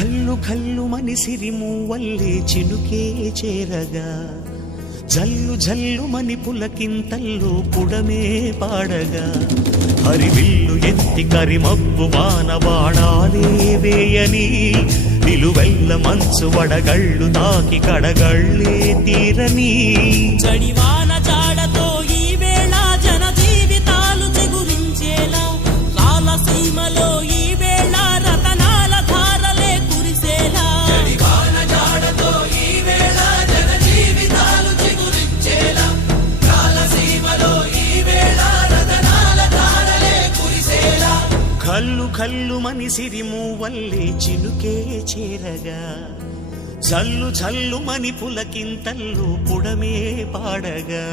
కల్లు కల్లు మని సిరిమూవల్లే చినుకే చేరగా. జల్లు జల్లు మని పులకింతల్లో పుడమే పాడగా. హరివిల్లు ఎత్తి కరిమబ్బు వానబాడాలే వేయని. నిలువెల్ల మంచు వడగళ్ళు తాకి కడగళ్ళే తీరని. చడివా కల్లు కల్లు మనిసిరి సిరిమూవల్లే చినుకే చేరగా. జల్లు జల్లు మని పులకింతల్లు పుడమే పాడగా.